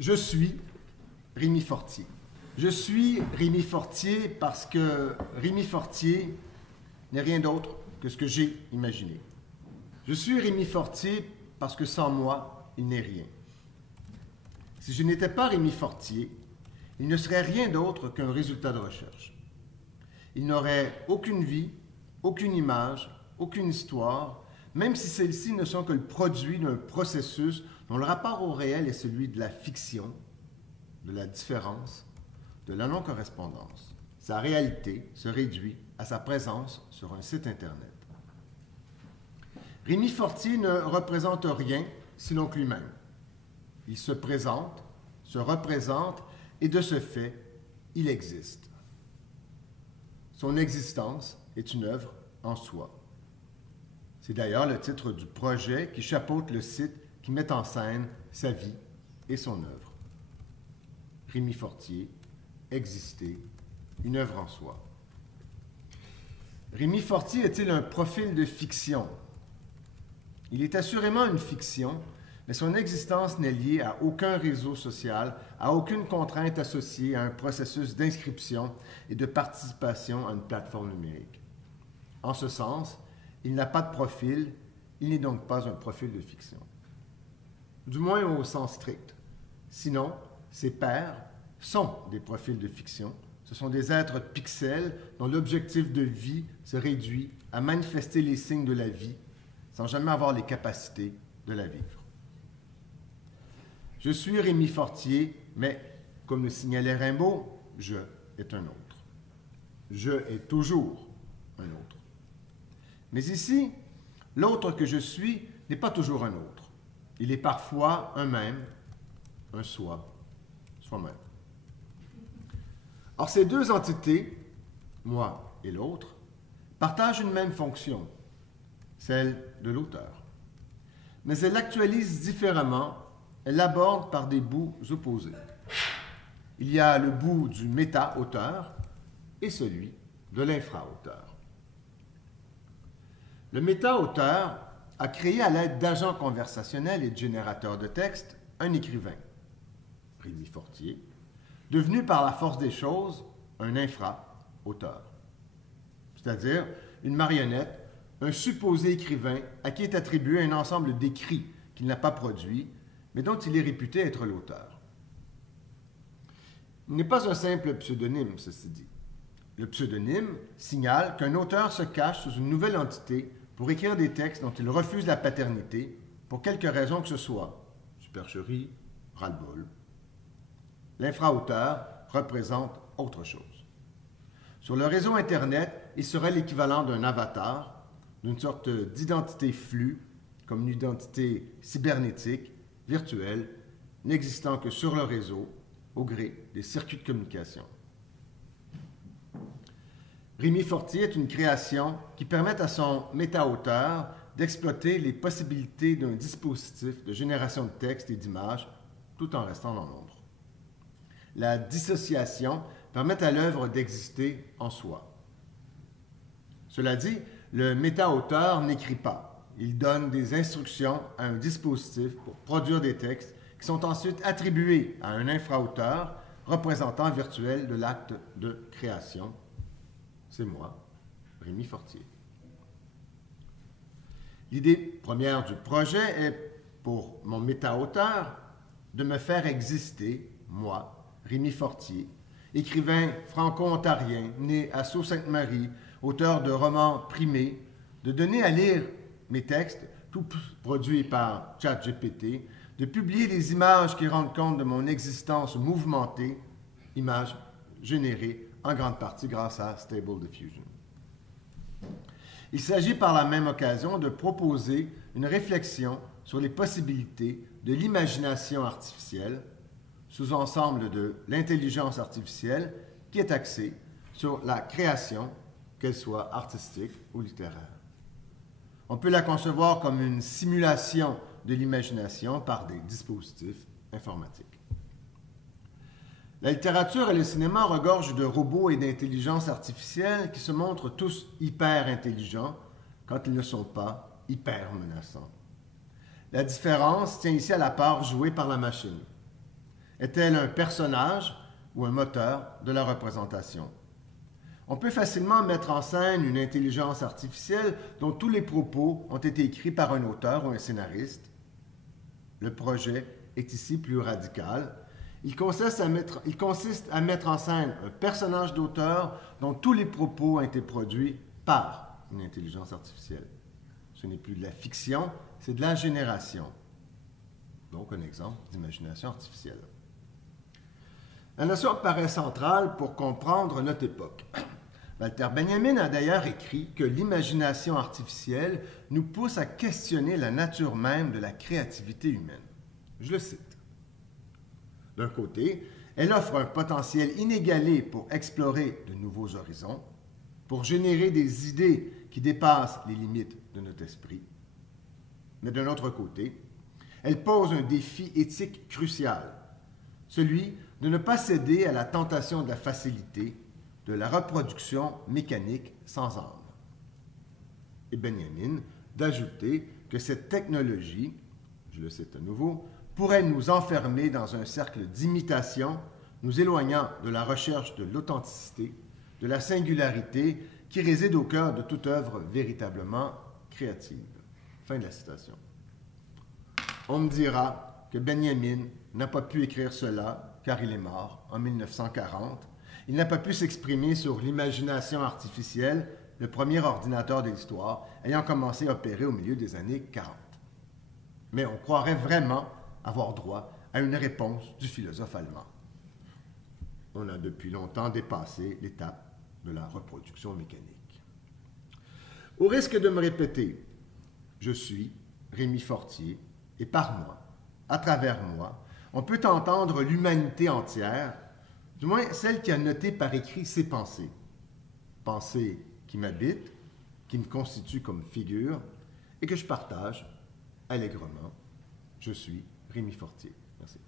Je suis Rémi Fortier. Je suis Rémi Fortier parce que Rémi Fortier n'est rien d'autre que ce que j'ai imaginé. Je suis Rémi Fortier parce que sans moi, il n'est rien. Si je n'étais pas Rémi Fortier, il ne serait rien d'autre qu'un résultat de recherche. Il n'aurait aucune vie, aucune image, aucune histoire, même si celles-ci ne sont que le produit d'un processus dont le rapport au réel est celui de la fiction, de la différence, de la non-correspondance. Sa réalité se réduit à sa présence sur un site Internet. Rémi Fortier ne représente rien sinon que lui-même. Il se présente, se représente et de ce fait, il existe. Son existence est une œuvre en soi. C'est d'ailleurs le titre du projet qui chapeaute le site qui met en scène sa vie et son œuvre. Rémi Fortier, exister, une œuvre en soi. Rémi Fortier est-il un profil de fiction? Il est assurément une fiction, mais son existence n'est liée à aucun réseau social, à aucune contrainte associée à un processus d'inscription et de participation à une plateforme numérique. En ce sens, il n'a pas de profil, il n'est donc pas un profil de fiction. Du moins au sens strict. Sinon, ses pairs sont des profils de fiction. Ce sont des êtres pixels dont l'objectif de vie se réduit à manifester les signes de la vie sans jamais avoir les capacités de la vivre. Je suis Rémi Fortier, mais comme le signalait Rimbaud, je est un autre. Je est toujours un autre. Mais ici, l'autre que je suis n'est pas toujours un autre. Il est parfois un même, un soi, soi-même. Or, ces deux entités, moi et l'autre, partagent une même fonction, celle de l'auteur. Mais elles l'actualisent différemment, elles l'abordent par des bouts opposés. Il y a le bout du méta-auteur et celui de l'infra-auteur. Le méta-auteur a créé à l'aide d'agents conversationnels et de générateurs de texte un écrivain, Rémi Fortier, devenu par la force des choses un infra-auteur, c'est-à-dire une marionnette, un supposé écrivain à qui est attribué un ensemble d'écrits qu'il n'a pas produits, mais dont il est réputé être l'auteur. Il n'est pas un simple pseudonyme, ceci dit. Le pseudonyme signale qu'un auteur se cache sous une nouvelle entité pour écrire des textes dont il refuse la paternité, pour quelque raison que ce soit, supercherie, ras-le-bol. L'infra-auteur représente autre chose. Sur le réseau Internet, il serait l'équivalent d'un avatar, d'une sorte d'identité flux, comme une identité cybernétique, virtuelle, n'existant que sur le réseau, au gré des circuits de communication. Rémi Fortier est une création qui permet à son méta-auteur d'exploiter les possibilités d'un dispositif de génération de texte et d'images tout en restant dans l'ombre. La dissociation permet à l'œuvre d'exister en soi. Cela dit, le méta-auteur n'écrit pas. Il donne des instructions à un dispositif pour produire des textes qui sont ensuite attribués à un infra-auteur, représentant virtuel de l'acte de création. C'est moi, Rémi Fortier. L'idée première du projet est, pour mon méta-auteur, de me faire exister, moi, Rémi Fortier, écrivain franco-ontarien, né à Sault-Sainte-Marie, auteur de romans primés, de donner à lire mes textes, tout produits par ChatGPT, de publier des images qui rendent compte de mon existence mouvementée, images générées en grande partie grâce à Stable Diffusion. Il s'agit par la même occasion de proposer une réflexion sur les possibilités de l'imagination artificielle, sous-ensemble de l'intelligence artificielle qui est axée sur la création, qu'elle soit artistique ou littéraire. On peut la concevoir comme une simulation de l'imagination par des dispositifs informatiques. La littérature et le cinéma regorgent de robots et d'intelligence artificielle qui se montrent tous hyper intelligents quand ils ne sont pas hyper menaçants. La différence tient ici à la part jouée par la machine. Est-elle un personnage ou un moteur de la représentation? On peut facilement mettre en scène une intelligence artificielle dont tous les propos ont été écrits par un auteur ou un scénariste. Le projet est ici plus radical. Il consiste à mettre en scène un personnage d'auteur dont tous les propos ont été produits par une intelligence artificielle. Ce n'est plus de la fiction, c'est de la génération. Donc, un exemple d'imagination artificielle. La notion paraît centrale pour comprendre notre époque. Walter Benjamin a d'ailleurs écrit que l'imagination artificielle nous pousse à questionner la nature même de la créativité humaine. Je le cite. D'un côté, elle offre un potentiel inégalé pour explorer de nouveaux horizons, pour générer des idées qui dépassent les limites de notre esprit. Mais d'un autre côté, elle pose un défi éthique crucial, celui de ne pas céder à la tentation de la facilité, de la reproduction mécanique sans âme. Et Benjamin d'ajouter que cette technologie, je le cite à nouveau, pourrait nous enfermer dans un cercle d'imitation, nous éloignant de la recherche de l'authenticité, de la singularité qui réside au cœur de toute œuvre véritablement créative. Fin de la citation. On me dira que Benjamin n'a pas pu écrire cela car il est mort en 1940. Il n'a pas pu s'exprimer sur l'imagination artificielle, le premier ordinateur de l'histoire, ayant commencé à opérer au milieu des années 40. Mais on croirait vraiment avoir droit à une réponse du philosophe allemand. On a depuis longtemps dépassé l'étape de la reproduction mécanique. Au risque de me répéter, je suis Rémi Fortier, et par moi, à travers moi, on peut entendre l'humanité entière, du moins celle qui a noté par écrit ses pensées. Pensées qui m'habitent, qui me constituent comme figure et que je partage allègrement. Je suis Rémi Fortier. Merci.